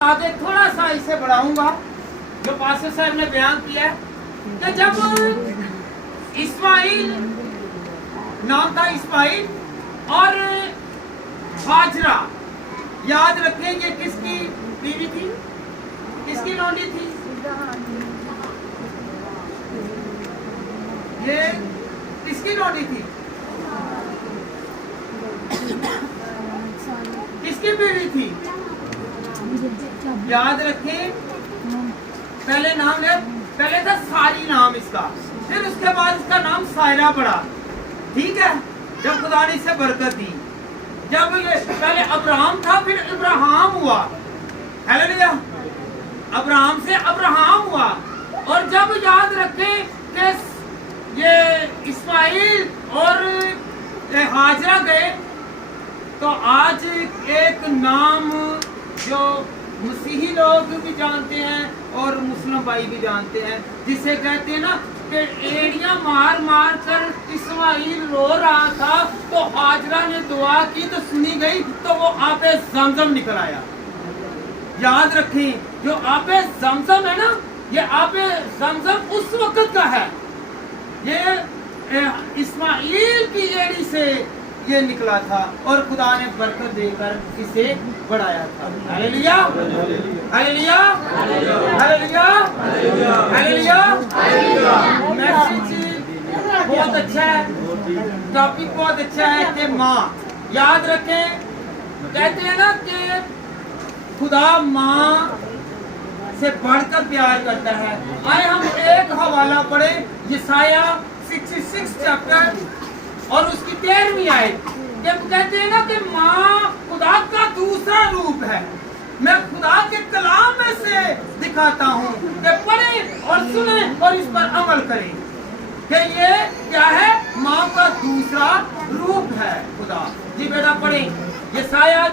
आगे थोड़ा सा इसे बढ़ाऊंगा जो पास्टर साहब ने बयान किया है कि जब इस्माइल नाम था इस्माइल और हाजरा, याद रखें ये किसकी बीवी थी, किसकी लौंडी थी? ये किसकी लौंडी थी, किसकी बीवी थी? याद रखें, पहले नाम है, पहले था सारी नाम इसका, फिर उसके बाद इसका नाम सायरा पड़ा। ठीक है, जब खुदा ने इससे बरकत दी, जब ये पहले अब्राहम था फिर इब्राहिम हुआ, हालेलुया, अब्राहम से अब्राहम हुआ। और जब याद रखें कि ये इस्माइल और हाजरा गए, तो आज एक नाम जो मसीही लोग भी जानते हैं और मुस्लिम भाई भी जानते हैं, जिसे कहते हैं ना कि एड़ियां मार मार कर इस्माइल रो रहा था तो हाजरा ने दुआ की तो सुनी गई, तो वो आपे ज़मज़म निकल आया। याद रखें, जो आपे ज़मज़म है ना, ये आपे ज़मज़म उस वक्त का है, ये इस्माइल की एड़ी से ये निकला था और खुदा ने बरकत देकर इसे बढ़ाया था। Hallelujah, hallelujah, hallelujah, hallelujah. Message बहुत अच्छा है, टॉपिक बहुत अच्छा है कि माँ, याद रखें, कहते हैं ना कि खुदा माँ से बढ़कर प्यार करता है। आए हम एक हवाला पढ़े, यशाया 66 चैप्टर और उसकी 13वीं आयत, जब कहते हैं ना कि माँ खुदा का दूसरा रूप है। मैं खुदा के कलाम में से दिखाता हूँ कि पढ़ें और सुनें और इस पर अमल करें कि ये क्या है, माँ का दूसरा रूप है खुदा। जी बेटा पढ़ें यशाया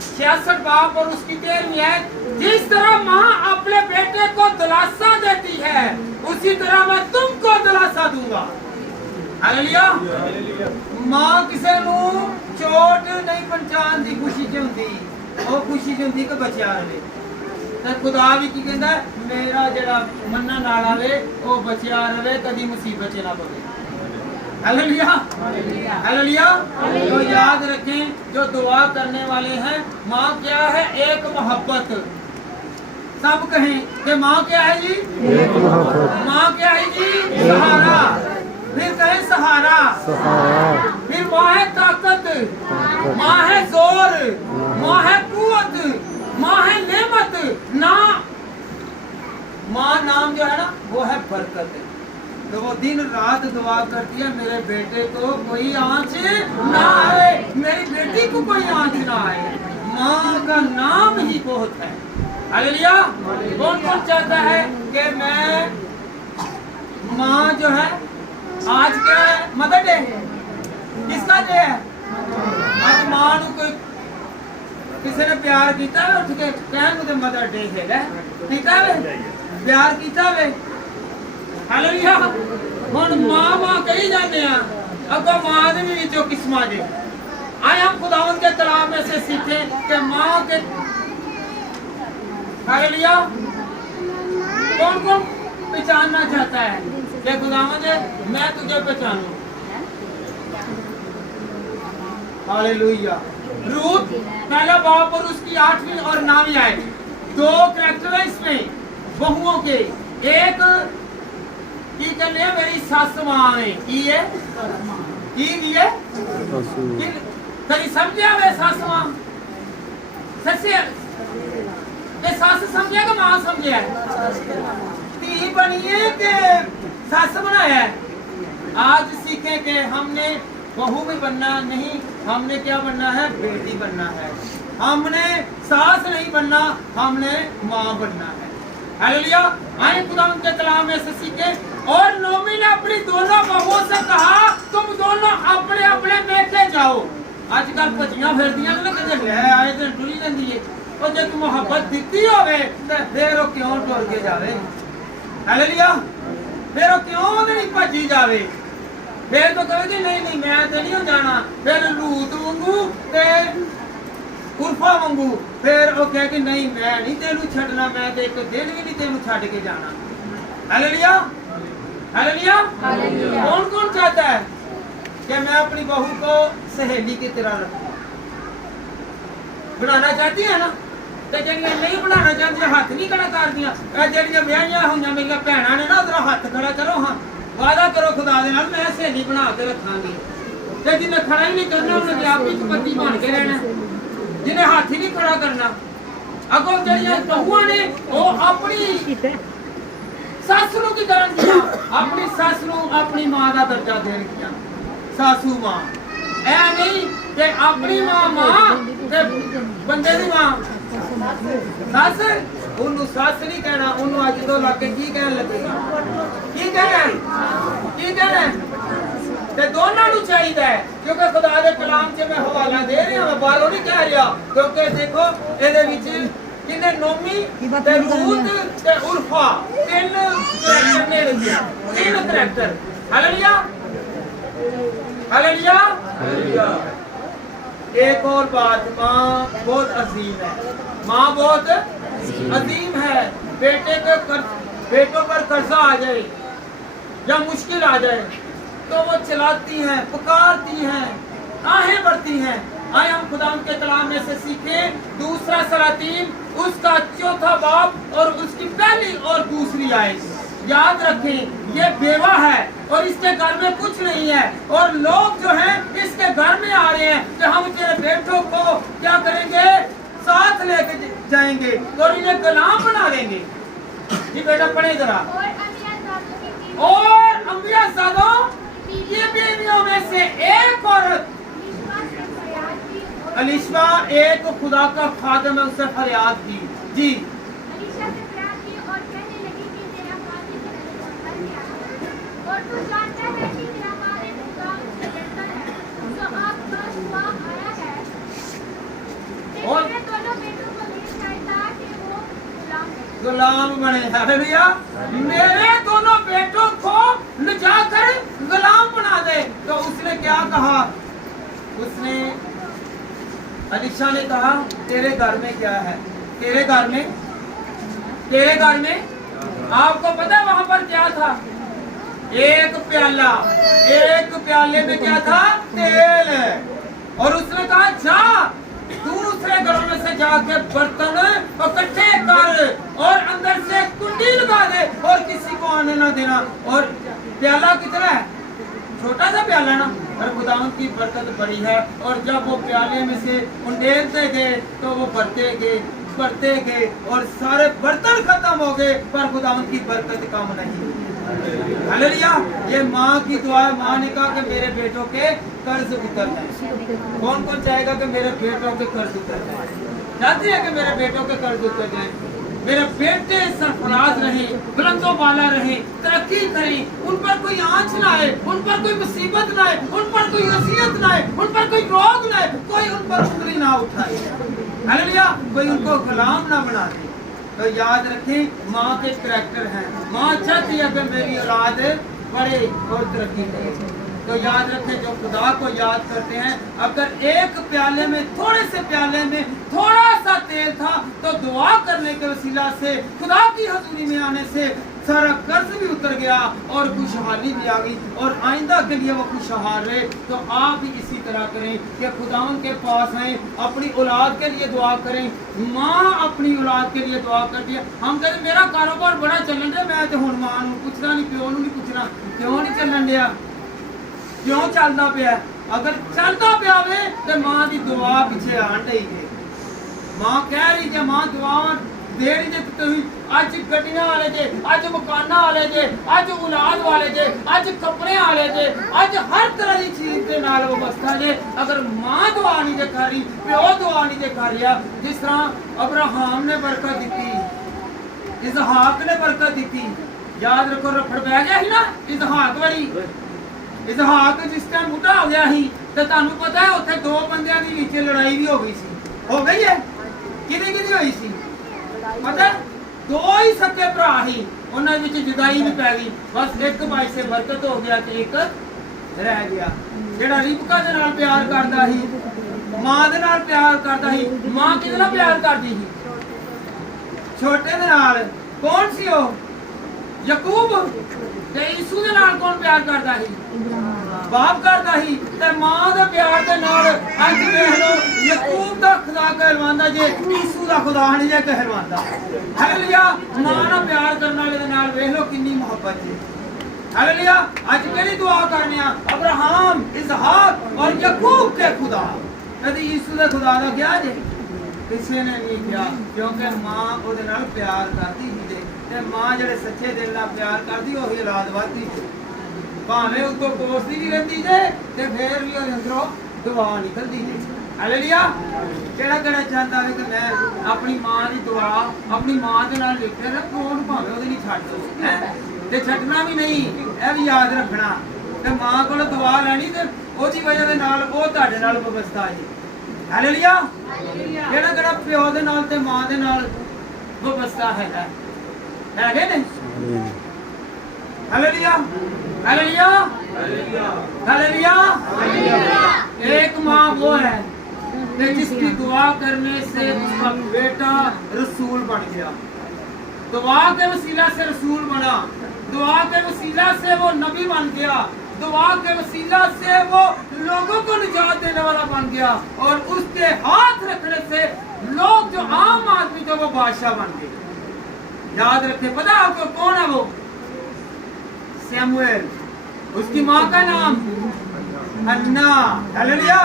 66 बाब और उसकी 13वीं आयत, जिस तरह माँ अपने बेटे को दिलासा देती है उसी तरह मैं तुमको दिलासा दूंगा। हालेलुया। मां किसे नू चोट नहीं पहचान दी, खुशी च हुंदी, ओ खुशी च हुंदी कि बच्चा रहे। ते खुदा भी की कहंदा, मेरा जेड़ा मन्ना नाल आवे ओ बच्चा रहे, कदी मुसीबत च ना पवे। Hallelujah, hallelujah. तो याद रखें, जो दुआ करने वाले हैं, मां क्या है, एक मोहब्बत। सब कहें कि मां क्या है जी, एक मोहब्बत। मां क्या है जी, सहारा। फिर कहें सहारा, फिर माँ है ताकत, माँ है जोर, माँ है कुवत, माँ है नेमत ना। माँ नाम जो है ना वो है बरकत। तो वो दिन रात दुआ करती है, मेरे बेटे को कोई आंच ना आए, मेरी बेटी को कोई आंच ना आए। माँ का नाम ही बहुत है। हालेलुया। कौन कौन चाहता है कि मैं, माँ जो है, आज क्या है, मदर डे, किसका डे है? आज मां नू कोई किसी ने प्यार किया उठ के कहन तो मदर डे है, कीता वे प्यार किया वे। हालेलुया। हुण मां मां कही जाते हैं, अगो मां दे भी जो किस्मा दे। आए हम खुदावंद के कलाम में से सीखे कि मां के, हालेलुया, कौन कौन पहचानना चाहता है कि खुदावंद मैं तुझे पहचानूं। हालेलुया। रूत पहला बाब और उसकी 8वीं और 9वीं आयत, दो कैरेक्टर है इसमें बहुओं के। एक की कहने मेरी सास मां है, की है, की है, कहीं समझा वे सास मां, सच्चे ये सास समझिया कि मां समझिया, धी बनिए के सास बनाया है। आज सीखे कि हमने बहू भी बनना नहीं, हमने क्या बनना है, बेटी बनना है। हमने सास नहीं बनना, हमने माँ बनना है। हालेलुया। आए खुदा के कलाम में से सीखे। और नोमी ने अपनी दोनों बहुओं से कहा, तुम दोनों अपने अपने बेटे जाओ। आजकल भजियां फिरदियां ने कदे ले आए ते टुरी जांदी है, और जब मोहब्बत दिती होवे ते फिर वो क्यों टुर के जावे। हालेलुया। फिर वो क्यों नहीं भजी जावे, फिर तो कहे नहीं नहीं मैं तो नहीं जाना। फिर लूत वांगू ते ਉਰਫਾ ਵਾਂਗੂ ਫਿਰ ਉਹ ਕਹੇ ਕਿ ਨਹੀਂ ਮੈਂ ਨਹੀਂ ਤੈਨੂੰ ਛੱਡਣਾ, ਮੈਂ ਤੇ ਇੱਕ ਦਿਨ ਵੀ ਨਹੀਂ ਤੈਨੂੰ ਛੱਡ ਕੇ ਜਾਣਾ। Hallelujah hallelujah. कौन कौन चाहता है कि मैं अपनी बहू को सहेली की तरह रखूं? बनाना चाहती है ना? तो जड़ियां नहीं बनाना चाहती हाथ नहीं खड़ा कर दिया, जड़ियां ब्याहियां होईयां मेरियां भैणां ने ना उधर हाथ खड़ा करो, हाँ वादा करो खुदा दे नाल मैं सहेली बना के रखांगी। ते जिन्हें खड़ा ही नहीं करना उन्हें आप ही पति बन के रहना, जिन्हें हाथ ही नहीं खड़ा करना। अगों जड़ियां बहुआं ने वो अपनी सासू की करन दिया, अपनी सासू अपनी मां का दर्जा देन दिया। सासू मां ऐ नहीं कि अपनी मां मां ते बंदे दी मां सस, उन्होंने सस नहीं कहना, उन्होंने अज तो लाके की कहन लगेगा, की कहना ते दोनों नूं चाहिए है, क्योंकि खुदा दे कलाम च मैं हवाला दे रहा, मैं बालों नहीं कह रहा, क्योंकि देखो इहदे विच किने नोमी ते रूत ते उर्फा तीन करैक्टर ने लिखे, तीन करैक्टर। Hallelujah hallelujah hallelujah. एक और बात, माँ बहुत अजीम है, माँ बहुत अजीम है। बेटों पर कर्जा आ जाए या मुश्किल आ जाए तो वो चलाती हैं, पुकारती हैं, आहें भरती हैं। आए हम खुदा के कलाम में से सीखें, दूसरा सलातीन उसका चौथा बाब और उसकी पहली और दूसरी आयत। याद रखें ये बेवा है और इसके घर में कुछ नहीं है, और लोग जो हैं इसके घर में आ रहे हैं कि हम तेरे बेटों को क्या करेंगे, साथ लेके जाएंगे और इन्हें गुलाम बना देंगे। जी बेटा पढ़े जरा। और अंबिया ज़ादों ये बीवियों में से एक औरत अलीशा, एक खुदा का खादम है, उससे फरियाद की। जी अलीशा से प्यार की और कहने लगी कि तेरा खादिम घर गया है और तू जानता है कि तेरा खादिम खुदा से बेहतर है, तो आप पास हुआ आया है कि और मेरे दोनों बेटों को ले जाए कि वो गुलाम बने। हालेलुया। मेरे दोनों बेटों को ले जाकर गुलाम बना दे। तो उसने क्या कहा, उसने अलीशा ने कहा तेरे घर में क्या है, तेरे घर में आपको पता है वहां पर क्या था, एक प्याला, एक प्याले में क्या था, तेल। और उसने कहा जा दूसरे घरों में से जाके बर्तन इकट्ठे कर और अंदर से कुंडी लगा दे और किसी को आने ना देना। और प्याला कितना है, छोटा सा प्याला ना, और खुदावंद की बरकत बड़ी है। और जब वो प्याले में से उंडेलते गए तो वो बढ़ते गए और सारे बर्तन खत्म हो गए, पर खुदावंद की बरकत कम नहीं। हालेलुया। ये माँ की दुआ है। माँ ने कहा कि मेरे बेटों के कर्ज उतर जाए। कौन कौन चाहेगा कि मेरे बेटों के कर्ज उतर जाए? चाहते हैं कि मेरे बेटों के कर्ज उतर जाए, मेरे बेटे सरफराज रहे, बुलंदों वाला रहे, तरक्की करें, उन पर कोई आंच ना आए, उन पर कोई मुसीबत ना आए, उन पर कोई असियत ना आए, उन पर कोई रोग ना आए, कोई उन पर उंगली ना उठाए। हालेलुया। कोई उनको गुलाम ना बना दे। तो याद रखें माँ के करैक्टर हैं। माँ चाहती है कि मेरी औलाद बढ़े और तरक्की करे। तो याद रखें जो खुदा को याद करते हैं, अगर एक प्याले में, थोड़े से प्याले में थोड़ा सा तेल था तो दुआ करने के वसीला से खुदा की हजूरी में आने से सारा कर्ज भी उतर गया और खुशहाली भी आ गई और आइंदा के लिए वो खुशहाल रहे। तो आप भी इसी तरह करें कि खुदावन के पास आए, अपनी औलाद के लिए दुआ करें। माँ अपनी औलाद के लिए दुआ करती है। हम कहते मेरा कारोबार बड़ा चलन रहा, मैं तो हुण मां नूं पुछना नहीं, प्यो नूं नहीं पूछना, क्यों नहीं चलन दिया, क्यों चलता पिया? अगर चलता पिया वे तो मां की दुआ पीछे आन रही है। मां कह रही है, मां दुआ दे रही है, तुम अज गड्डियां वाले जे, अज मकाना वाले जे, अज औलाद वाले जे, अज कपड़े वाले जे, अज हर तरह की चीज के नाल व्यवस्था जे। अगर मां दुआ नहीं जे कर रही, प्यो दुआ नहीं जे कर रहा, जिस तरह अब्राहम ने बरकत दी, इसहाक ने बरकत दी। याद रखो रफड़ बह गया ही ना इसहाक वाली, इसहाक जिस टाइम बुढ़ा हो गया ही तो तुहानू पता है उत्थे दो बंदियां दी नीचे लड़ाई भी हो गई सी। हो गई है? किदी किदी होई सी पता? दो ही सके भरा ही, उन्हां विच जुदाई भी पै गई। बस एक भाई से बरकत हो गया ते एक रह गया। जेड़ा रिबका दे नाल प्यार करदा ही ਮਾਂ ਦੇ ਨਾਲ ਪਿਆਰ ਕਰਦਾ ਸੀ। ਮਾਂ ਕਿਹਦੇ ਨਾਲ ਪਿਆਰ ਕਰਦੀ ਸੀ? ਛੋਟੇ ਦੇ ਨਾਲ। ਕੌਣ ਸੀ ਉਹ? ਯਾਕੂਬ। ਤੇ ਯਿਸੂ ਦੇ ਨਾਲ ਕੌਣ ਪਿਆਰ ਕਰਦਾ ਸੀ? ਬਾਪ ਕਰਦਾ ਸੀ। ਤੇ ਮਾਂ ਦੇ ਪਿਆਰ ਦੇ ਨਾਲ ਅੱਜ ਦੇਖ ਲਓ ਯਾਕੂਬ ਦਾ ਖੁਦਾ ਕਹਿਲਵਾਂਦਾ ਜੇ ਯਿਸੂ ਦਾ ਖੁਦਾ ਨਹੀਂ ਜੇ ਕਹਿਲਵਾਂਦਾ। ਹਾਲੇਲੂਇਆ। ਮਾਂ ਨਾਲ ਪਿਆਰ ਕਰਨ ਵਾਲੇ ਦੇ ਨਾਲ ਵੇਖ ਲਓ ਕਿੰਨੀ ਮੁਹੱਬਤ ਹੈ। हालेलुया। आज केड़ी दुआ करने अब्राहम इसहाक और याकूब के खुदा कदी यीशु दे खुदा दा क्या जे किसी ने नहीं किया क्योंकि मां ओदे नाल प्यार करदी ही ते मां जेड़े सच्चे दिल नाल प्यार करदी ओही औलाद वादी भावें उतो कोसदी भी रहंदी जे ते फिर भी ओदे अंदरों दुआ निकलदी है। हालेलुया। केड़ा केड़ा चाहता है कि मैं अपनी मां दी दुआ अपनी मां दे नाल लिखे ना कौन भावें ओदे नहीं छड्ड दो हैं ਤੇ ਛੱਡਣਾ ਵੀ ਨਹੀਂ ਇਹ ਵੀ ਯਾਦ ਰੱਖਣਾ ਤੇ ਮਾਂ ਕੋਲੋਂ ਦੁਆ ਲੈਣੀ ਤੇ ਉਹਦੀ ਵਜ੍ਹਾ ਦੇ ਨਾਲ ਉਹ ਤੁਹਾਡੇ ਨਾਲ ਵਿਵਸਥਾ ਹੈ। ਹਾਲੇਲੂਇਆ। ਕਿਹੜਾ ਕਿਹੜਾ ਪਿਓ ਦੇ ਨਾਲ ਤੇ ਮਾਂ ਦੇ ਨਾਲ ਵਿਵਸਥਾ ਹੈਗਾ ਹੈਗੇ ਨੇ। ਹਾਲੇਲੂਇਆ। Hallelujah hallelujah. एक माँ वो है कि जिसकी दुआ करने से उसका बेटा रसूल बन गया। दुआ के वसीला से रसूल बना, दुआ के वसीला से वो नबी बन गया, दुआ के वसीला से वो लोगों को निजात देने वाला बन गया और उसके हाथ रखने से लोग जो आम आदमी थे वो बादशाह बन गए। याद रखें। पता आपको कौन है वो? सैमुएल। उसकी माँ का नाम हन्ना। Hallelujah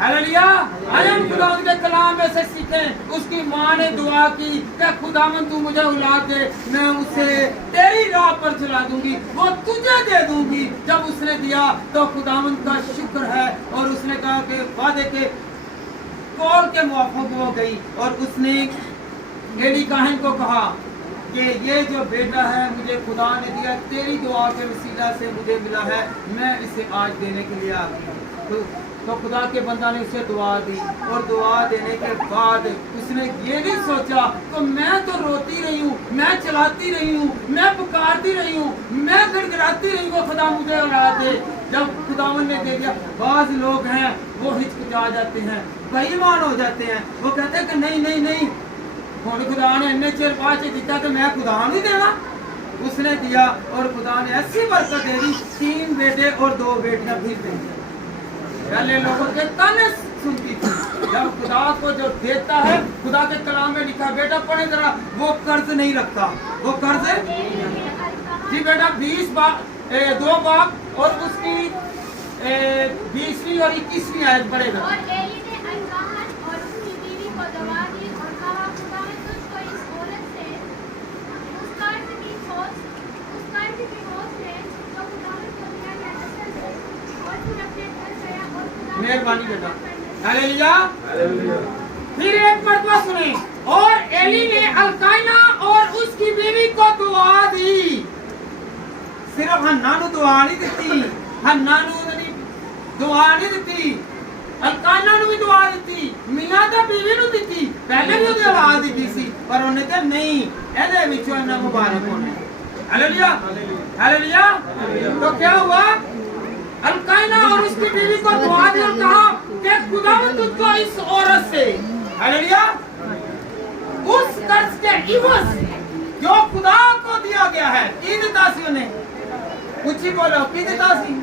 hallelujah. आइए हम खुदा के कलाम में से सीखें। उसकी माँ ने दुआ की कि खुदावन तू मुझे औलाद दे, मैं उसे तेरी राह पर चला दूंगी, वो तुझे दे दूंगी। जब उसने दिया तो खुदावन का शुक्र है और उसने कहा कि वादे के कौल के मुआफिक वो गई और उसने एली काहिन को कहा कि ये जो बेटा है मुझे खुदा ने दिया, तेरी दुआ के वसीला से मुझे मिला है, मैं इसे आज देने के लिए आ गई। तो खुदा के बंदा ने उसे दुआ दी और दुआ देने के बाद उसने ये नहीं सोचा तो मैं तो रोती रही हूँ, मैं चलाती रही हूँ, मैं पुकारती रही हूँ, मैं गड़गड़ाती रही हूँ, खुदा मुझे औलाद दे। जब खुदावन ने दे दिया, बाज लोग हैं वो हिचकिचा जाते हैं, बेईमान हो जाते हैं, वो कहते हैं कि नहीं नहीं नहीं हुण खुदा ने इन्ने चिर बाद दिता तो मैं खुदा नहीं देना। उसने दिया और खुदा ने ऐसी बरकत दे दी, 3 बेटे और 2 बेटियां फिर दी। पहले लोगों के ताने सुनती थी। जब खुदा को जो देता है, खुदा के कलाम में लिखा, बेटा पढ़े जरा, वो कर्ज नहीं रखता। वो कर्ज जी बेटा 2 बाप और उसकी 20वीं और 21वीं आयत पढ़ेगा। और एली ने अल्काहन और उसकी बीवी को दवा दी और कहा, खुदा ने तुझको इस औरत से उस कर्ज की बोझ से जो खुदावंद को दिया है नस्ल से, और तू अपने घर गया और खुदा मेहरबानी बेटा। हालेलुया। फिर एक मरतबा सुने, और एली ने अल्काइना और उसकी बीवी को दुआ दी। सिर्फ हन्ना नु दुआ नहीं दी, हन्ना नु दुआ नहीं दी, अल्काइना नु भी दुआ दी, मियां दा बीवी नु दी। पहले भी ਉਹਦੀ ਆਵਾਜ਼ दी सी पर ਉਹਨੇ ਕਿਹਾ ਨਹੀਂ ਇਹਦੇ ਵਿੱਚੋਂ ਇਹਨਾਂ ਮੁਬਾਰਕ ਹੋਣੇ। Hallelujah hallelujah. तो क्या हुआ? अल्काइना और उसकी बीवी को दुआ दी और कहा कि खुदावंद तुझको इस औरत से, हालेलुया, उस कर्ज के इवज जो खुदा को दिया गया है, की दिता सी उन्हें। ऊंची बोलो, की दिता सी?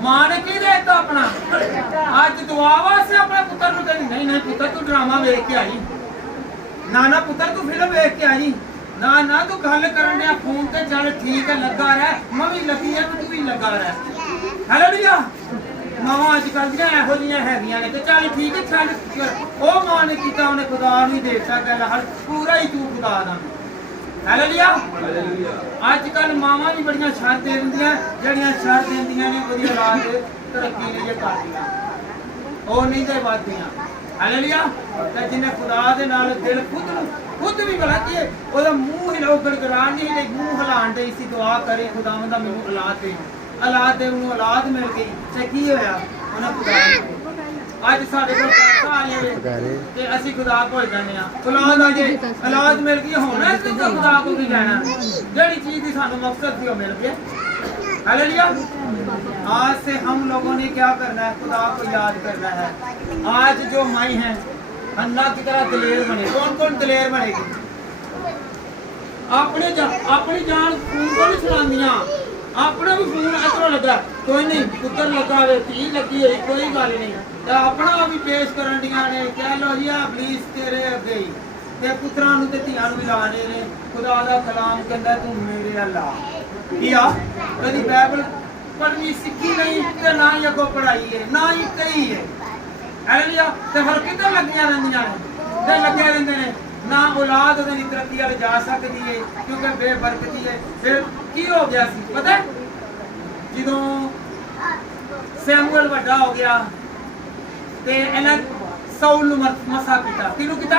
मां ने की देता अपना। आज दुआ वास्ते अपने पुत्र नु कहनी नहीं नहीं पुत्र तू ड्रामा देख के आई, ना ना पुत्र तू फिल्म देख के आई, ना ना तू गल करन दे फोन ते चल ठीक है लगा रह, मैं भी लगी है तू भी लगा रह। हालेलुया। मां आजकल दी एहो जियां हैगियां ने कि चल ठीक है चल ओ मां ने कीता उन्हें खुदा नहीं देता गल हर पूरा ही तू खुदा दा। हालेलुया। आजकल मावां भी बड़ियां शर दे दिंदियां, जड़ियां शर देंदियां ने ओदी औलाद तरक्की नहीं जे करदियां, ओ नहीं दे वादियां। हालेलुया। ते जिन्हें खुदा दे नाल दिल खुद भी भला कि ओदा मुंह हिलाओ गड़गड़ान नहीं हिले, मुंह हिलाण दे इसी दुआ करे खुदावंद दा मैनूं औलाद दे, औलाद दे उन्हें औलाद मिल गई ते की होया उन्हें खुदा। आज साडे कोल पैसा आ जाए ते असीं खुदा भुल जाने आ, औलाद आ जाए औलाद मिल गई होना इस तो खुदा को की लेना, जेहड़ी चीज दी सानूं मकसद सी ओ मिल गई। हालेलुया। आज से हम लोगों ने क्या करना है, खुदा को याद करना है। आज जो माई हैं अन्ना की तरह दलेर बने। कौन कौन दलेर बनेगी? अपनी जान खून को नहीं छुड़ांदियां, अपना भी खून इधरों लगा, कोई नहीं पुत्र लगा वे धी लगी हुई, कोई गल नहीं, ते अपना भी पेश करन दियां ने। कह लो जी पुलिस तेरे अगे ही ते पुत्रां नूं ते धीआं नूं मिलाने ने। खुदा दा कलाम कहंदा तू मेरे अल्लाह की आ कदी बाइबल पढ़नी सीखी नहीं ते ना ही अगों पढ़ाई है, ना ही कही है। हालेलुया। ते हरकतां लगियां रहिंदियां ने ते लगे रहिंदे ने, ना औलाद ਉਹਦੀ ਤਰੱਕੀ ਵੱਲ ਜਾ ਸਕਦੀ ਹੈ ਕਿਉਂਕਿ ਬੇਬਰਕਤੀ ਹੈ। ਫਿਰ ਕੀ ਹੋ ਗਿਆ ਸੀ ਪਤਾ? ਜਦੋਂ ਸੈਮੂਅਲ ਵੱਡਾ ਹੋ ਗਿਆ ਤੇ ਇਹਨਾਂ ਸਾਊਲ ਨੂੰ ਮਸਾ ਕੀਤਾ। ਕਿਹਨੂੰ ਕੀਤਾ?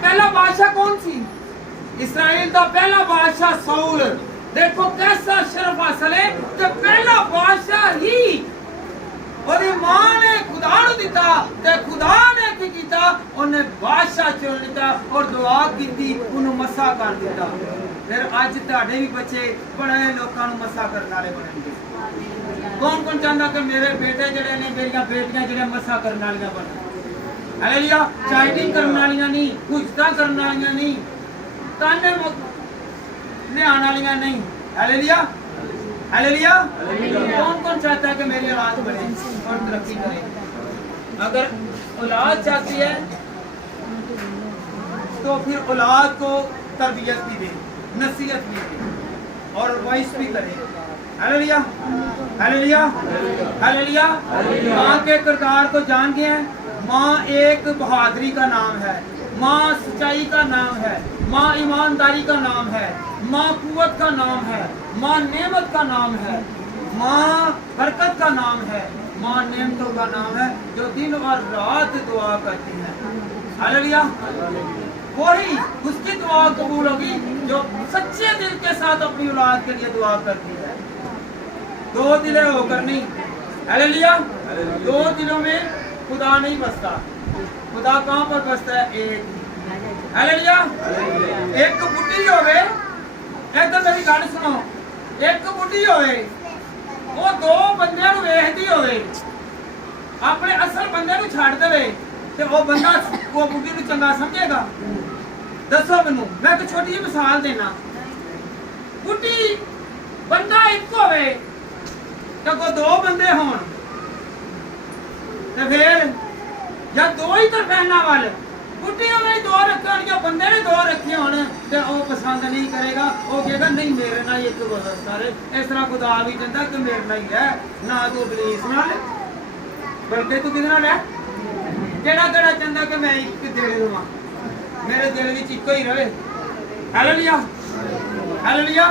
ਪਹਿਲਾ ਬਾਦਸ਼ਾਹ ਕੌਣ ਸੀ? ਇਸਰਾਈਲ ਦਾ ਪਹਿਲਾ ਬਾਦਸ਼ਾਹ ਸਾਊਲ। ਦੇਖੋ कैसा शरफ हासिल है कि पहला बादशाह ही ਉਹਦੀ ਮਾਂ ਨੇ ਖੁਦਾ ਨੂੰ ਦਿੱਤਾ ਤੇ ਖੁਦਾ ਨੇ ਕੀ ਕੀਤਾ? ਉਹਨੇ ਬਾਦਸ਼ਾਹ ਚੁਣ ਲਿੱਤਾ ਔਰ ਦੁਆ ਕੀਤੀ, ਉਹਨੂੰ ਮਸਾ ਕਰ ਦਿੱਤਾ। ਫਿਰ ਅੱਜ ਤੁਹਾਡੇ ਵੀ ਬੱਚੇ ਬੜੇ ਲੋਕਾਂ ਨੂੰ ਮਸਾ ਕਰਨ ਵਾਲੇ ਬਣਨਗੇ। ਕੌਣ ਕੌਣ ਚਾਹੁੰਦਾ ਕਿ ਮੇਰੇ ਬੇਟੇ ਜਿਹੜੇ ਨੇ, ਮੇਰੀਆਂ ਬੇਟੀਆਂ ਜਿਹੜੇ ਮਸਾ ਕਰਨ ਵਾਲੀਆਂ ਬਣਨ? ਹਾਲੇਲੂਇਆ। ਚਾਈਟਿੰਗ ਕਰਨ ਵਾਲੀਆਂ ਨਹੀਂ, ਹੁਜਤਾਂ ਕਰਨ ਵਾਲੀਆਂ ਨਹੀਂ, ਤਾਨੇ ਲਿਆਉਣ ਵਾਲੀਆਂ नहीं। Hallelujah hallelujah. कौन कौन चाहता है कि मेरी औलाद बढ़े और तरक्की करे? अगर औलाद चाहती है तो फिर औलाद को तरबियत भी दे, नसीहत भी दे और वॉइस भी करे। Hallelujah hallelujah hallelujah. माँ के किरदार को जान गए हैं। माँ एक बहादुरी का नाम है, माँ सच्चाई का नाम है, माँ ईमानदारी का नाम है, माँ कुव्वत का नाम है, माँ नेमत का नाम है, माँ बरकत का नाम है, माँ नेमतों का नाम है, जो दिन और रात दुआ करती है। हालेलुया। वही उसकी दुआ कबूल होगी जो सच्चे दिल के साथ अपनी औलाद के लिए दुआ करती है। दो दिले होकर नहीं। हालेलुया। दो दिलों में खुदा नहीं बसता। खुदा कहाँ पर बसता है? एक। हालेलुया। एक बुढ़ी होवे, इधर मेरी गल सुनो, एक बुढ़ी होवे वो दो बंदियां नूं वेखदी होवे, अपने असल बंदे नूं छड्ड देवे ते वो बंदा वो बुढ़ी नूं चंगा समझेगा? दसो मैनूं। मैं एक छोटी जी मिसाल देना। बुढ़ी बंदा एक होवे ते कोई दो बंदे होण ते फिर या दो ही तरफाना वाल बुढ़ी ने दो रखन या बंदे ने दो रखे होने ते वो पसंद नहीं करेगा। वो कहेगा नहीं मेरे नाल एक बोलो सारे। इस तरह खुदा भी कहता कि मेरे नाल ही है, ना तू इबलीस नाल बल्कि तू किदे नाल है? केड़ा केड़ा चाहता कि मैं एक दे देवां, मेरे दिल विच इक्को ही रहे। Hallelujah hallelujah.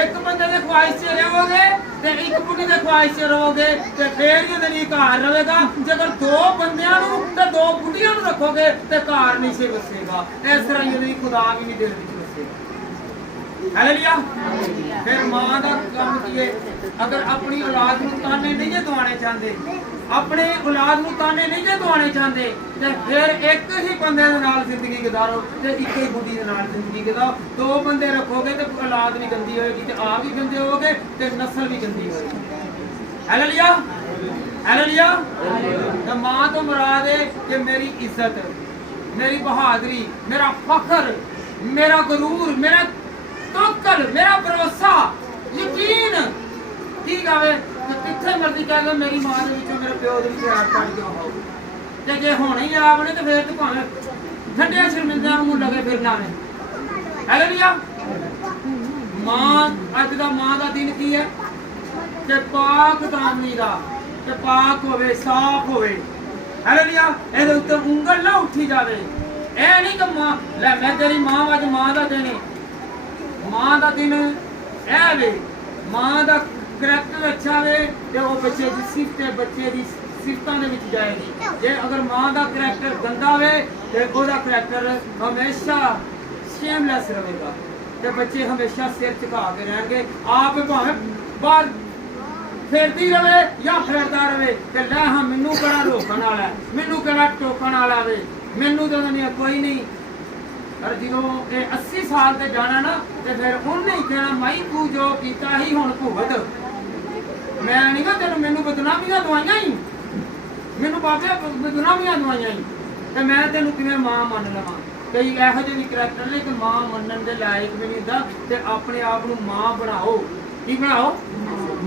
एक बंदे दे ख्वाहिश च रहोगे ते एक बुढ़ी दे ख्वाहिश च रहोगे ते फिर ही तेरी घर रहेगा। जेकर दो बंदियां नूं ते दो बुढ़ियां नूं रखोगे ते घर नहीं से बसेगा। इस तरह ही खुदा भी नहीं दिल विच बसेगा। हालेलुया। फिर मां दा काम की है? अगर अपनी औलाद नूं ताने नहीं दवाने चाहते, अपने औलाद नूं ताने नहीं दवाने चाहते ते फिर एक ही बंदे दे नाल जिंदगी गुजारो ते एक ही बुढ़ी दे नाल जिंदगी गुजारो। दो बंदे रखोगे ते औलाद भी गंदी होएगी ते आप भी गंदे होगे ते नस्ल भी गंदी होएगी। Hallelujah hallelujah. तो मां तो मुराद है कि मेरी इज्जत, मेरी बहादुरी, मेरा फख्र, मेरा गुरूर, मेरा तवक्कल, मेरा भरोसा, यकीन की गावे किथे मर्जी कह लो मेरी मां दे विचों मेरे प्यो दे विचों आप पढ़ के आओ ते जे होने ही आपने तो फिर तो भावें ठंडिया शर्मिंदा वांगू लगे फिरना है। हालेलुया। मां अज दा मां दा दिन की है कि पाक दामनी दा ते पाक होवे, साफ होवे। हालेलुया। ਇਹਦੇ ਉੱਤੇ ਉਂਗਲ ਨਾ ਉੱਠੀ ਜਾਵੇ। ਇਹ ਨਹੀਂ ਕਿ ਮਾਂ ਲੈ ਮੈਂ ਤੇਰੀ ਮਾਂ ਅੱਜ ਮਾਂ ਦਾ ਦਿਨ ਹੈ। ਮਾਂ ਦਾ ਦਿਨ ਇਹ ਵੇ ਮਾਂ ਦਾ करैक्टर अच्छा वे तो वो बच्चे की सिफत है, बच्चे की सिफतों के विच जाएगी। जे अगर मां का करैक्टर गंदा वे तो उसका करैक्टर हमेशा शेमलेस रहेगा तो बच्चे हमेशा सिर झुका के रहेंगे। आप भावें बाहर फेरती रहे या फेरता रहे तो लै हाँ मैनू कड़ा रोकण वाला, मैनू कड़ा टोकण वाला वे, मैनू तो नहीं कोई नहीं। ਪਰ ਜਦੋਂ ਇਹ 80 ਸਾਲ ਤੇ ਜਾਣਾ ਨਾ ਤੇ ਫਿਰ ਉਹਨੇ ਹੀ ਕਹਿਣਾ ਮਾਈ ਤੂੰ ਜੋ ਕੀਤਾ ਹੀ ਹੁਣ ਭੁਗਤ। ਮੈਂ ਨਹੀਂ ਗਾ ਤੈਨੂੰ ਮੈਨੂੰ ਬਦਨਾਮੀਆਂ ਦਵਾਈਆਂ ਹੀ, ਮੈਨੂੰ ਬਾਬੇ ਬਦਨਾਮੀਆਂ ਦਵਾਈਆਂ ਹੀ, ਤੇ ਮੈਂ ਤੈਨੂੰ ਕਿਵੇਂ ਮਾਂ ਮੰਨ ਲਵਾਂ। ਕਈ ਇਹੋ ਜਿਹੇ ਵੀ ਕਰੈਕਟਰ ਨੇ ਕਿ ਮਾਂ ਮੰਨਣ ਦੇ ਲਾਇਕ ਵੀ ਨਹੀਂ ਹੁੰਦਾ, ਤੇ ਆਪਣੇ ਆਪ ਨੂੰ ਮਾਂ ਬਣਾਓ। ਕੀ ਬਣਾਓ?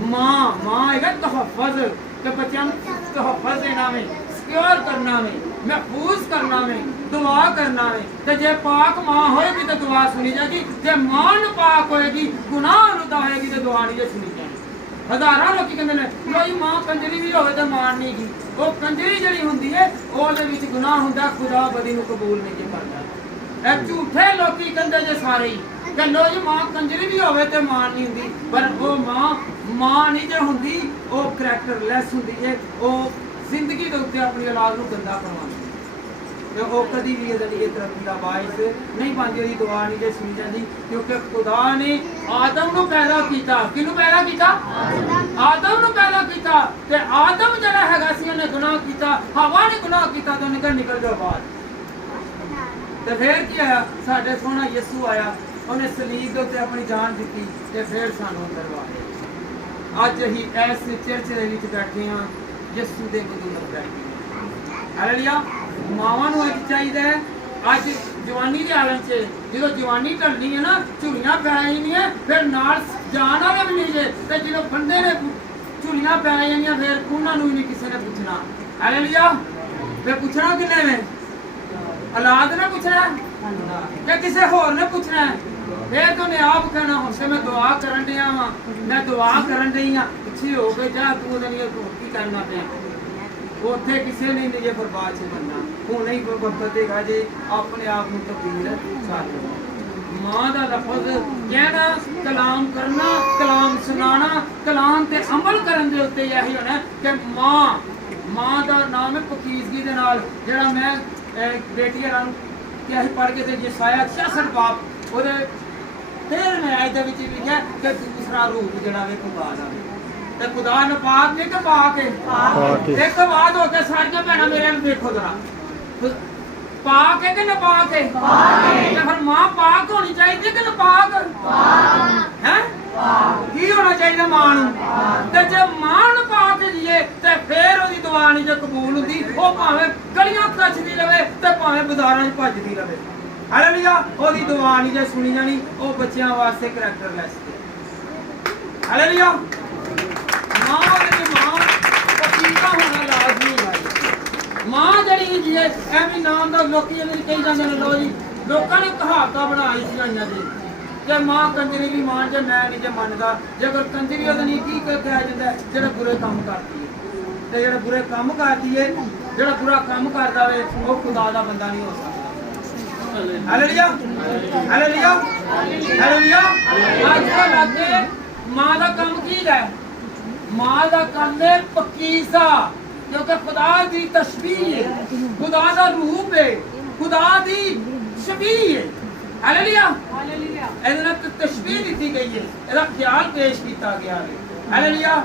ਮਾਂ ਹੈਗਾ ਤਹਫਜ਼, ਤੇ ਬੱਚਿਆਂ ਨੂੰ ਤਹਫਜ਼ ਦੇਣਾ ਵੇ, ਸਿਕਿਉਰ ਕਰਨਾ ਵੇ, महफूज करना में, दुआ करना में। तो जे पाक मां होएगी तो दुआ सुनी जाएगी, जे मां पाक होएगी गुनाह रुदा होएगी तो दुआ नहीं सुनी जाएगी। हजारां लोग कहते हैं कोई मां कंजरी भी होवे तो मान नहीं की, वो कंजरी जड़ी हुंदी है ਉਹਦੇ ਵਿੱਚ ਗੁਨਾਹ ਹੁੰਦਾ, ਖੁਦਾ ਬਦੀ ਨੂੰ ਕਬੂਲ ਨਹੀਂ ਕਰਦਾ। ਇਹ ਝੂਠੇ ਲੋਕੀ ਕਹਿੰਦੇ ਜੇ ਸਾਰੇ ਹੀ ਕਿ ਲੋ ਜੀ ਮਾਂ ਕੰਜਰੀ ਵੀ ਹੋਵੇ ਤੇ ਮਾਨ ਨਹੀਂ ਹੁੰਦੀ, ਪਰ ਉਹ ਮਾਂ ਨਹੀਂ ਜੇ ਹੁੰਦੀ, ਉਹ ਕਰੈਕਟਰਲੈਸ ਹੁੰਦੀ ਹੈ, ਉਹ ਜ਼ਿੰਦਗੀ ਦੇ ਉੱਤੇ ਆਪਣੀ ਔਲਾਦ ਨੂੰ ਗੰਦਾ ਕਰਵਾਉਂਦੀ ਤੇ ਉਹ ਕਦੀ ਵੀ ਇਹਦੀ ਤਰੱਕੀ ਦਾ ਬਾਇਸ ਨਹੀਂ ਬਣਦੀ, ਉਹਦੀ ਦੁਆ ਨਹੀਂ ਜੇ ਸੁਣੀ ਜਾਂਦੀ। ਕਿਉਂਕਿ ਖੁਦਾ ਨੇ ਆਦਮ ਨੂੰ ਪੈਦਾ ਕੀਤਾ। ਕਿਹਨੂੰ ਪੈਦਾ ਕੀਤਾ? ਆਦਮ ਨੂੰ ਪੈਦਾ ਕੀਤਾ, ਤੇ ਆਦਮ ਜਿਹੜਾ ਹੈਗਾ ਸੀ ਉਹਨੇ ਗੁਨਾਹ ਕੀਤਾ, ਹਵਾ ਨੇ ਗੁਨਾਹ ਕੀਤਾ, ਤੇ ਉਹਨੇ ਕਿਹਾ ਨਿਕਲ ਜਾਓ ਬਾਹਰ। ਤੇ ਫਿਰ ਕੀ ਆਇਆ? ਸਾਡੇ ਸੋਹਣਾ ਯਿਸੂ ਆਇਆ, ਉਹਨੇ ਸਲੀਬ ਦੇ ਉੱਤੇ ਆਪਣੀ ਜਾਨ ਦਿੱਤੀ, ਤੇ ਫਿਰ ਸਾਨੂੰ ਅੰਦਰ ਵਾਹਿਆ। ਅੱਜ ਅਸੀਂ ਇਸ ਚਰਚ ਦੇ ਵਿੱਚ ਬੈਠੇ ਹਾਂ ਯਿਸੂ ਦੇ ਬਦੌਲਤ ਬੈਠੇ ਹਾਂ। ਹਾਲੇਲੂਇਆ। ਮਾਵਾਂ ਨੂੰ ਅੱਜ ਚਾਹੀਦਾ ਹੈ, ਅੱਜ ਜਵਾਨੀ ਦੇ ਆਲਮ 'ਚ ਜਦੋਂ ਜਵਾਨੀ ਢਲਣੀ ਹੈ ਨਾ, ਝੁਲੀਆਂ ਪੈ ਜਾਂਦੀਆਂ, ਫਿਰ ਨਾਲ ਜਾਣ ਵਾਲੇ ਵੀ ਨਹੀਂ ਜੇ, ਤੇ ਜਦੋਂ ਬੰਦੇ ਨੇ ਝੁਲੀਆਂ ਪੈ ਜਾਂਦੀਆਂ ਫਿਰ ਉਹਨਾਂ ਨੂੰ ਵੀ ਨਹੀਂ ਕਿਸੇ ਨੇ ਪੁੱਛਣਾ। ਹਾਲੇਲੂਇਆ। ਫਿਰ ਪੁੱਛਣਾ ਕਿੰਨੇ ਨੇ? ਔਲਾਦ ਨੇ ਪੁੱਛਣਾ ਕਿ ਕਿਸੇ ਹੋਰ ਨੇ ਪੁੱਛਣਾ? ਫਿਰ ਤੂੰ ਨੇ ਆਪ ਕਹਿਣਾ ਹੁਣ ਤੇ ਮੈਂ ਦੁਆ ਕਰਨ ਡਿਆ ਵਾਂ, ਮੈਂ ਦੁਆ ਕਰਨ ਡਈ ਆ, ਪਿੱਛੇ ਹੋ ਕੇ ਜਾ ਤੂੰ ਉਹਦੇ ਲਈ ਕੀ ਕਰਨਾ ਪਿਆ। ਉੱਥੇ ਕਿਸੇ ਨੇ ਨਹੀਂ ਜੇ ਬਰਬਾਦ ਚ ਬੰਨਾ। ਹੁਣ ਨਹੀਂ ਵਕਤ ਦੇਖਾ ਜੇ ਆਪਣੇ ਆਪ ਨੂੰ ਤਬਦੀਲ ਕਰ ਲਓ। ਮਾਂ ਦਾ ਲਫ਼ਜ਼ ਕਹਿਣਾ, ਕਲਾਮ ਕਰਨਾ, ਕਲਾਮ ਸੁਣਾਣਾ, ਕਲਾਮ ਤੇ ਅਮਲ ਕਰਨ ਦੇ ਉੱਤੇ ਇਹੀ ਹੋਣਾ ਕਿ ਮਾਂ ਦਾ ਨਾਮ ਹੈ ਪਕੀਜ਼ਗੀ ਦੇ ਨਾਲ। ਜਿਹੜਾ ਮੈਂ ਬੇਟੀ ਨੂੰ ਕਿਹਾ ਪੜ੍ਹ ਕੇ ਤੇ ਯਸਾਇਆ 66 ਬਾਪ ਉਹਦੇ ਫਿਰ ਮੈਂ ਇਹਦੇ ਵਿੱਚ ਲਿਖਿਆ ਕਿ ਦੂਸਰਾ ਰੂਪ ਜਿਹੜਾ ਵੇ ਖੁਦਾ ਦਾ ਤੇ ਖੁਦਾ ਨੂੰ ਪਾਕ ਨਹੀਂ ਕਿ ਪਾਕ ਹੈ। ਇੱਕ ਬਾਤ ਹੋ ਕੇ ਸਾਰੀਆਂ ਭੈਣਾਂ ਮੇਰੇ ਨੂੰ ਦੇਖੋ ਜਰਾ, ਪਾਕ ਹੈ ਕਿ ਨਾਪਾਕ ਹੈ? ਤੇ ਫਿਰ ਮਾਂ ਪਾਕ ਹੋਣੀ ਚਾਹੀਦੀ ਕਿ ਨਾਪਾਕ ਹੈ? ਕੀ ਹੋਣਾ ਚਾਹੀਦਾ ਮਾਂ ਨੂੰ? ਤੇ ਜੇ ਮਾਂ ਨੂੰ ਪਾਕ ਜੀਏ ਤੇ ਫਿਰ ਉਹਦੀ ਦੁਆ ਨਹੀਂ ਜੇ ਕਬੂਲ ਹੁੰਦੀ, ਉਹ ਭਾਵੇਂ ਗਲੀਆਂ ਕੱਚਦੀ ਰਵੇ ਤੇ ਭਾਵੇਂ ਬਾਜ਼ਾਰਾਂ 'ਚ ਭੱਜਦੀ ਰਵੇ। ਹਾਲੇਲੂਇਆ। ਉਹਦੀ ਦੁਆ ਨਹੀਂ ਜੇ ਸੁਣੀ ਜਾਣੀ, ਉਹ ਬੱਚਿਆਂ ਵਾਸਤੇ ਕਰੈਕਟਰਲੈਸ ਹੈ। ਹਾਲੇਲੂਇਆ। ਮਾਂ ਪਤੀਤਾ ਹੋਣਾ ਲਾਜ਼ਮੀ ਹੈ। ਮਾਂ ਜਿਹੜੀ ਜੀ ਐਵੇਂ ਨਾਮ ਦਾ ਲੋਕੀ ਇਹਨੂੰ ਕਹੀ ਜਾਂਦੇ ਨੇ, ਲੋ ਜੀ ਲੋਕਾਂ ਨੇ ਕਹਾਵਤਾਂ ਬਣਾਈ ਸੀ ਆਈਆਂ ਜੀ ਕਿ ਮਾਂ ਕੰਜਰੀ ਵੀ ਮਾਂ ਜੇ ਮੈਂ ਨਹੀਂ ਜੇ ਮੰਨਦਾ। ਜੇਕਰ ਕੰਜਰੀ ਉਹਦੇ ਨਹੀਂ ਕੀ ਕਿਹਾ ਜਾਂਦਾ? ਜਿਹੜਾ ਬੁਰੇ ਕੰਮ ਕਰਦੀ ਹੈ, ਤੇ ਜਿਹੜਾ ਬੁਰੇ ਕੰਮ ਕਰਦੀ ਹੈ, ਜਿਹੜਾ ਬੁਰਾ ਕੰਮ ਕਰਦਾ ਵੇ ਉਹ ਖੁਦਾ ਦਾ ਬੰਦਾ ਨਹੀਂ ਹੋ ਸਕਦਾ। ਹਾਲੇਲੂਇਆ। ਹਾਲੇਲੂਇਆ। ਹਾਲੇਲੂਇਆ। ਅੱਜ ਦੇ ਲਾਗੇ ਮਾਂ ਦਾ ਕੰਮ ਕੀ ਹੈ? ਮਾਂ ਦਾ ਕੰਮ ਹੈ ਪਕੀਜ਼ਾ, ਕਿਉਂਕਿ ਖੁਦਾ ਦੀ ਤਸ਼ਬੀਹ ਹੈ, ਖੁਦਾ ਦਾ ਰੂਪ ਹੈ, ਖੁਦਾ ਦੀ ਸ਼ਬੀਹ ਹੈ। ਹਾਲੇਲੂਇਆ। ਹਾਲੇਲੂਇਆ। ਇਹਦੇ ਨਾਲ ਤਸ਼ਬੀਹ ਦਿੱਤੀ ਗਈ ਹੈ, ਇਹਦਾ ਖਿਆਲ ਪੇਸ਼ ਕੀਤਾ ਗਿਆ ਹੈ। ਹਾਲੇਲੂਇਆ।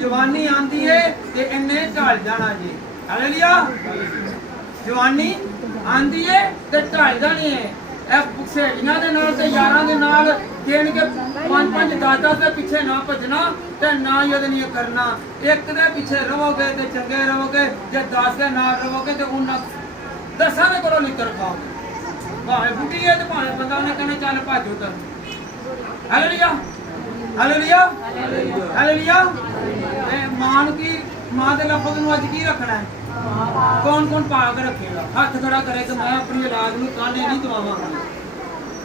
ਜਵਾਨੀ ਆਂਦੀ ਹੈ ਤੇ ਇਹਨੇ ਢਲ ਜਾਣਾ ਜੀ। ਹਾਲੇਲੂਇਆ। ਜਵਾਨੀ ਆਂਦੀ ਹੈ ਤੇ ਢਲ ਜਾਣੀ ਹੈ। ਇਹ ਸਹੇਲੀਆਂ ਦੇ ਨਾਲ ਤੇ ਯਾਰਾਂ ਦੇ ਨਾਲ ਦੇਣ ਕੇ 5-5 10-10 ਦੇ ਪਿੱਛੇ ਨਾ ਭੱਜਣਾ ਤੇ ਨਾ ਹੀ ਉਹਦੇ ਲਈ ਕਰਨਾ। ਇੱਕ ਦੇ ਪਿੱਛੇ ਰਹੋਗੇ ਤੇ ਚੰਗੇ ਰਹੋਗੇ, ਜੇ 10 ਦੇ ਨਾਲ ਰਹੋਗੇ ਤੇ ਉਹਨਾਂ 10 ਦੇ ਕੋਲੋਂ ਨਿਕਲ ਪਾਓਗੇ। ਭਾਵੇਂ ਬੁੱਢੀ ਹੈ ਤੇ ਭਾਵੇਂ ਬੰਦਾ ਉਹਨੇ ਕਹਿੰਦੇ ਚੱਲ ਭੱਜ ਉਧਰ। ਹਾਲੇਲੂਇਆ। ਹਾਲੇਲੂਇਆ। ਹਾਲੇਲੂਇਆ। ਮਾਂ ਨੂੰ ਕੀ, ਮਾਂ ਦੇ ਲਫ਼ਜ਼ ਨੂੰ ਅੱਜ ਕੀ ਰੱਖਣਾ ਹੈ? ਕੌਣ ਕੌਣ ਪਾਕ ਰੱਖੇਗਾ? ਹੱਥ ਖੜਾ ਕਰੇ ਕਿ ਮੈਂ ਆਪਣੀ ਔਲਾਦ ਨੂੰ ਕਾਨੇ ਨਹੀਂ ਦਵਾਵਾਂਗਾ।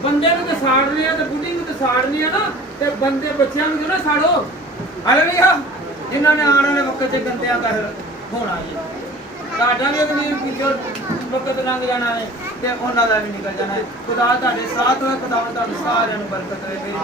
ਬੰਦੇ ਨੂੰ ਤੇ ਸਾੜਨੀ ਆ ਤੇ ਬੁੱਢੀ ਨੂੰ ਤੇ ਸਾੜਨੀ ਆ ਨਾ, ਤੇ ਬੰਦੇ ਬੱਚਿਆਂ ਨੂੰ ਨਾ ਸਾੜੋ। ਹਾਲੇਲੂਇਆ। ਜਿਨ੍ਹਾਂ ਨੇ ਆਉਣ ਵਾਲੇ ਵਕਤ 'ਚ ਗੰਦਿਆਂ ਕਰ ਹੋਣਾ ਜੀ, ਤੁਹਾਡਾ ਵੀ ਅਗਲੀ ਪਿੱਛੋਂ ਵਕਤ ਲੰਘ ਜਾਣਾ ਹੈ ਤੇ ਉਹਨਾਂ ਦਾ ਵੀ ਨਿਕਲ ਜਾਣਾ ਹੈ। ਖੁਦਾ ਤੁਹਾਡੇ ਸਾਥ ਹੋਏ, ਖੁਦਾ ਤੁਹਾਨੂੰ ਸਾਰਿਆਂ ਨੂੰ ਬਰਕਤ ਦੇਵੇ। ਮੇਰੀ